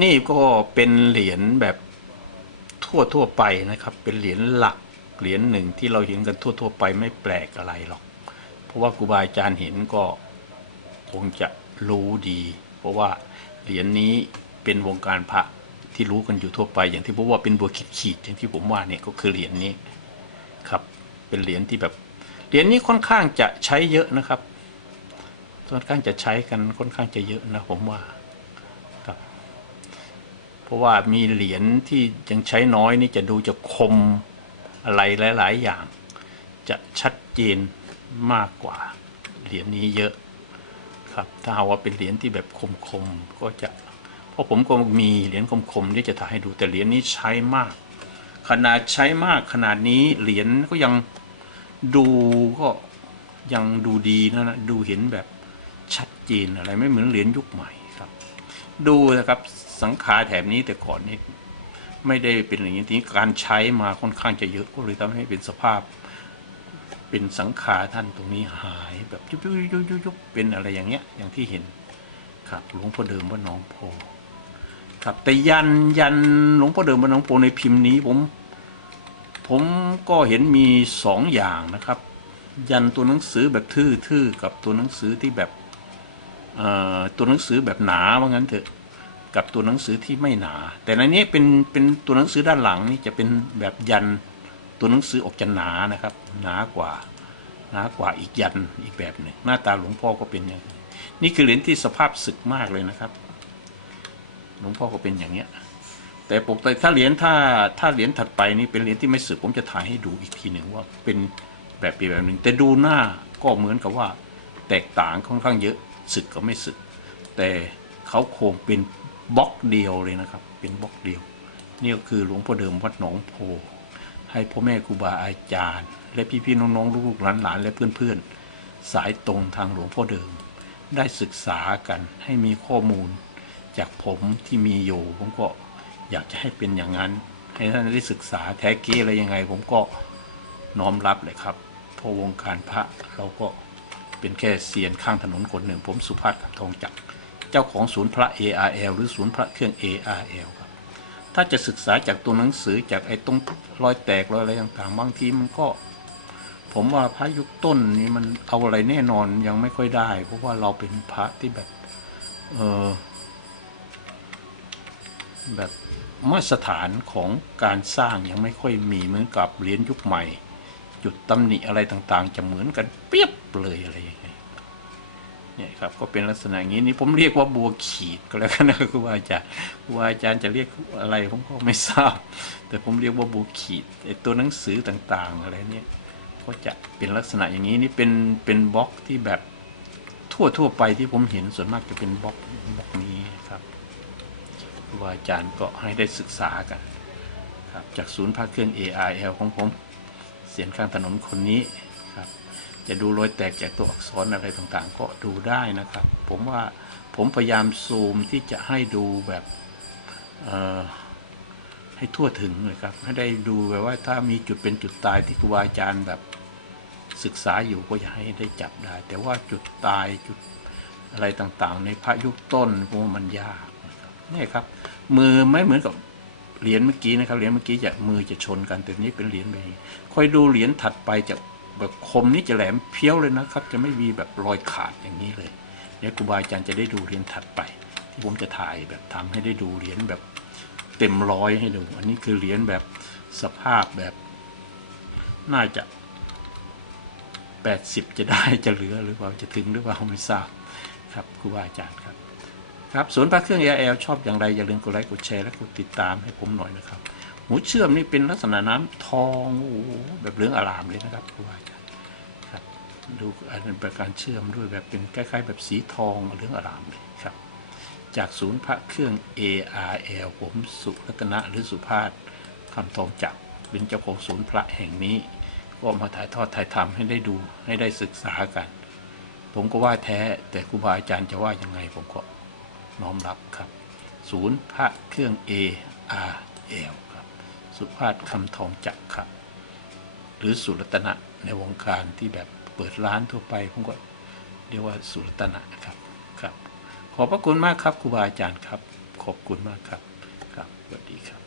นี่ก็เป็นเหรียญแบบทั่วทั่วไปนะครับ เป็นเหรียญหลักเหรียญหนึ่งที่เราเห็นกันทั่วทั่วไปไม่แปลกอะไรหรอก เพราะว่าครูบาอาจารย์เห็นก็คงจะรู้ดี เพราะว่าเหรียญนี้เป็นวงการพระที่รู้กันอยู่ทั่วไป อย่างที่ผมว่าเป็นบัวขีดๆอย่างที่ผมว่าเนี่ยก็คือเหรียญนี้ครับเป็นเหรียญที่แบบเหรียญนี้ค่อนข้างจะใช้เยอะนะครับค่อนข้างจะใช้กันค่อนข้างจะเยอะนะผมว่า ราะว่ามีเหรียญที่ยังใช้น้อยนี่จะดูจะคมอะไรหลาย ๆ อย่าง จะชัดเจนมากกว่าเหรียญนี้เยอะครับ ถ้าว่าเป็นเหรียญที่แบบคมๆก็จะ เพราะผมก็มีเหรียญคมๆที่จะถ่ายให้ดูแต่เหรียญนี้ใช้มาก ขนาดใช้มากขนาดนี้เหรียญก็ยังดูก็ยังดูดีนะนะดูเห็นแบบชัดเจนอะไรไม่เหมือนเหรียญยุคใหม่ครับ ดูนะครับสังขารแถบนี้แต่ก่อนนี่ไม่ได้เป็นอย่างนี้ทีนี้การใช้มาค่อนข้างจะเยอะก็เลยทำให้เป็นสภาพ เป็นสังขารท่านตรงนี้หายแบบยุบยุบยุบยุบยุบเป็นอะไรอย่างเงี้ยอย่างที่เห็นครับหลวงพ่อเดิมวัดหนองโพครับแต่ยันยันหลวงพ่อเดิมวัดหนองโพในพิมพ์นี้ผม ผมก็เห็นมีสองอย่างนะครับ ยันตัวหนังสือแบบทื่อๆกับตัวหนังสือที่แบบ ตัวหนังสือแบบหนาว่างั้นเถอะกับตัวหนังสือที่ไม่หนา แต่ในนี้เป็นเป็นตัวหนังสือด้านหลังนี่จะเป็นแบบยันตัวหนังสือออกจะหนานะครับ หนากว่าหนากว่าอีกยันอีกแบบหนึ่งหน้าตาหลวงพ่อก็เป็นอย่างนี้นี่คือเหรียญที่สภาพศึกมากเลยนะครับ หลวงพ่อก็เป็นอย่างเนี้ย แต่ปกติถ้าเหรียญถ้าถ้าเหรียญถัดไปนี่เป็นเหรียญที่ไม่สึกผมจะถ่ายให้ดูอีกทีหนึ่งว่าเป็นแบบอีแบบหนึ่งแต่ดูหน้าก็เหมือนกับว่าแตกต่างค่อนข้างเยอะ สึกกับไม่สึก แต่เขาโคงเป็นบล็อกเดียวเลยนะครับ เป็นบล็อกเดียว นี่ก็คือหลวงพ่อเดิมวัดหนองโพ ให้พ่อแม่ครูบาอาจารย์ และพี่ๆน้องๆลูกๆหลานๆและเพื่อนๆ สายตรงทางหลวงพ่อเดิม ได้ศึกษากันให้มีข้อมูล จากผมที่มีอยู่ผมก็อยากจะให้เป็นอย่างนั้น ให้ท่านได้ศึกษาแท้เกี้อะไรยังไง ผมก็น้อมรับเลยครับเพราะวงการพระเราก็ เป็นแค่เซียนข้างถนนคนหนึ่ง ผมสุภาพกับทองจักรเจ้าของศูนย์พระ ARL หรือศูนย์พระเครื่อง ARL ครับ ถ้าจะศึกษาจากตัวหนังสือจากไอ้ตรงรอยแตกรอยอะไรต่างๆ บางทีมันก็ ผมว่าพระยุคต้นนี้มันเอาอะไรแน่นอนยังไม่ค่อยได้ เพราะว่าเราเป็นพระที่แบบเออแบบมาตรฐานของการสร้างยังไม่ค่อยมีเหมือนกับเหรียญยุคใหม่ จุดตำหนิอะไรต่างๆ จะเหมือนกันเปรียบเลยอะไรอย่างเงี้ยเนี่ยครับก็เป็นลักษณะอย่างนี้นี่ผมเรียกว่าบัวขีดก็แล้วกันนะครูบาอาจารย์ครูบาอาจารย์จะเรียกอะไรผมก็ไม่ทราบ แต่ผมเรียกว่าบัวขีดไอตัวหนังสือต่างๆอะไรเนี่ยก็จะเป็นลักษณะอย่างนี้นี่เป็นเป็นบล็อกที่แบบทั่วทั่วไปที่ผมเห็นส่วนมากจะเป็นบล็อกบล็อกนี้ครับครูบาอาจารย์ก็ให้ได้ศึกษากันครับจากศูนย์พระเครื่อง ARL ของผม เสียนข้างถนนคนนี้ครับ จะดูรอยแตกจากตัวอักษรอะไรต่างๆ ก็ดูได้นะครับ ผมว่าผมพยายามซูมที่จะให้ดูแบบให้ทั่วถึงเลยครับให้ได้ดูแบบว่าถ้ามีจุดเป็นจุดตายที่ครูบาอาจารย์แบบศึกษาอยู่ก็อยากให้ได้จับได้ แต่ว่าจุดตายจุดอะไรต่างๆ ในพระยุคต้นผมว่ามันยากนี่ครับ มือไม่เหมือนกับ เหรียญเมื่อกี้นะครับเหรียญเมื่อกี้จะมือจะชนกันแต่นี้เป็นเหรียญแบบนี้คอยดูเหรียญถัดไปจะแบบคมนี่จะแหลมเพี้ยวเลยนะครับ จะไม่มีแบบรอยขาดอย่างนี้เลยเดี๋ยวครูบาอาจารย์จะได้ดูเหรียญถัดไป ที่ผมจะถ่ายแบบทำให้ได้ดูเหรียญแบบเต็มร้อยให้ดู อันนี้คือเหรียญแบบสภาพแบบน่าจะแปดสิบจะได้จะเหลือหรือเปล่าจะถึงหรือเปล่าไม่ทราบครับครูบาอาจารย์ครับ ครับศูนย์พระเครื่อง AL ชอบอย่างไร อย่าลืมกดไลค์กดแชร์และกดติดตามให้ผมหน่อยนะครับ หมูเชื่อมนี่เป็นลักษณะน้ำทองโอ้แบบเหลืองอารามเลยนะครับครูบาอาจารย์ครับดูอันเป็นประการเชื่อมด้วยแบบเป็นคล้ายๆ แบบสีทองเหลืองอารามเลยครับ จากศูนย์พระเครื่อง ARL ผมสุรัตนะหรือสุภาพคำทองจักเป็นเจ้าของศูนย์พระแห่งนี้ ก็มาถ่ายทอดถ่ายทำให้ได้ดูให้ได้ศึกษากัน ผมก็ว่าแท้แต่ครูบาอาจารย์จะว่ายังไงผมก็ น้อมรับครับ ศูนย์พระเครื่อง A R L ครับ สุภาพคำทองจักรครับ หรือสุรัตนะในวงการที่แบบเปิดร้านทั่วไปผมก็เรียกว่าสุรัตนะครับครับ ขอบพระคุณมากครับครูบาอาจารย์ครับ ขอบคุณมากครับครับสวัสดีครับ